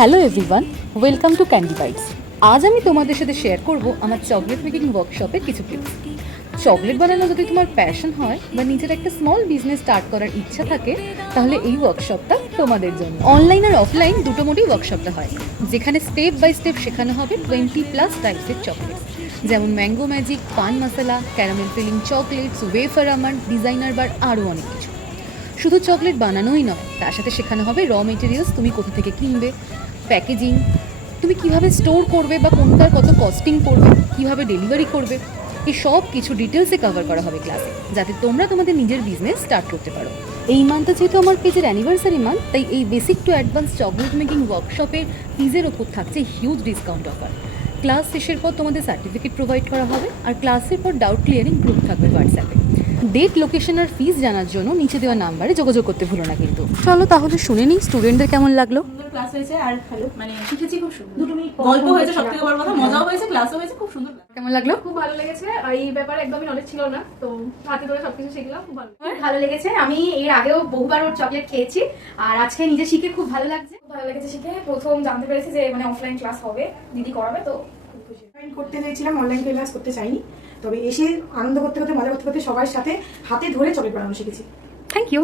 Hello everyone, welcome to candy bites. আজ আমি তোমাদের সাথে শেয়ার করব আমার চকলেট মেকিং ওয়ার্কশপের কিছু টিপস। চকলেট বানানো যদি তোমার প্যাশন হয় বা নিজের একটা স্মল বিজনেস স্টার্ট করার ইচ্ছা থাকে, তাহলে এই ওয়ার্কশপটা তোমাদের জন্য। অনলাইন আর অফলাইন দুটো মোডেই ওয়ার্কশপটা হয়, যেখানে স্টেপ বাই স্টেপ শেখানো হবে 20+ টাইপসের চকলেট, যেমন mango magic, paan masala, caramel filling chocolates, wafer almond, designer bar, আরও অনেক কিছু। শুধু চকলেট বানানোই নয়, তার সাথে শেখানো হবে র মেটেরিয়ালস তুমি কোথা থেকে কিনবে, প্যাকেজিং, তুমি কিভাবে স্টোর করবে বা কোনটার কত কস্টিং পড়বে, কিভাবে ডেলিভারি করবে, এই সব কিছু ডিটেলসে কভার করা হবে ক্লাসে, যাতে তোমরা তোমাদের নিজের বিজনেস স্টার্ট করতে পারো। এই মান্থটা যেহেতু আমার পেজের অ্যানিভার্সারি মান্থ, তাই এই basic to advance chocolate making ওয়ার্কশপের ফিজের ওপর থাকছে হিউজ ডিসকাউন্ট অফার। ক্লাস শেষের পর তোমাদের সার্টিফিকেট প্রোভাইড করা হবে, আর ক্লাসের পর ডাউট ক্লিয়ারিং গ্রুপ থাকবে হোয়াটসঅ্যাপে। ডেট, লোকেশন আর ফিস জানার জন্য নিচে দেওয়া নাম্বারে যোগাযোগ করতে ভুলো না কিন্তু। চলো তাহলে শুনে নিই স্টুডেন্টদের কেমন লাগলো। সুন্দর ক্লাস হয়েছে আর মানে শিখেছি খুব সুন্দর। গল্প হয়েছে, সবথেকে বড় কথা মজাও হয়েছে, ক্লাসও হয়েছে খুব সুন্দর। কেমন লাগলো? খুব ভালো লেগেছে। এই ব্যাপারে একদমই নলেজ ছিল না, তো হাতে ধরে সবকিছু শিখলাম, খুব ভালো। ভালো লেগেছে। আমি এর আগেও বহুবার ওর চকলেট খেয়েছি, আর আজকে নিজে শিখে খুব ভালো লাগছে। খুব ভালো লেগেছে শিখে। প্রথম জানতে পেরেছি যে মানে অফলাইন ক্লাস হবে, দিদি করাবে, তো খুব খুশি। অনলাইন করতে চাইছিলাম, অনলাইন ক্লাস করতে চাইনি, তবে এসে আনন্দ করতে করতে মজা করতে করতে সবার সাথে হাতে ধরে চকলেট বানানো শিখেছি। Thank you.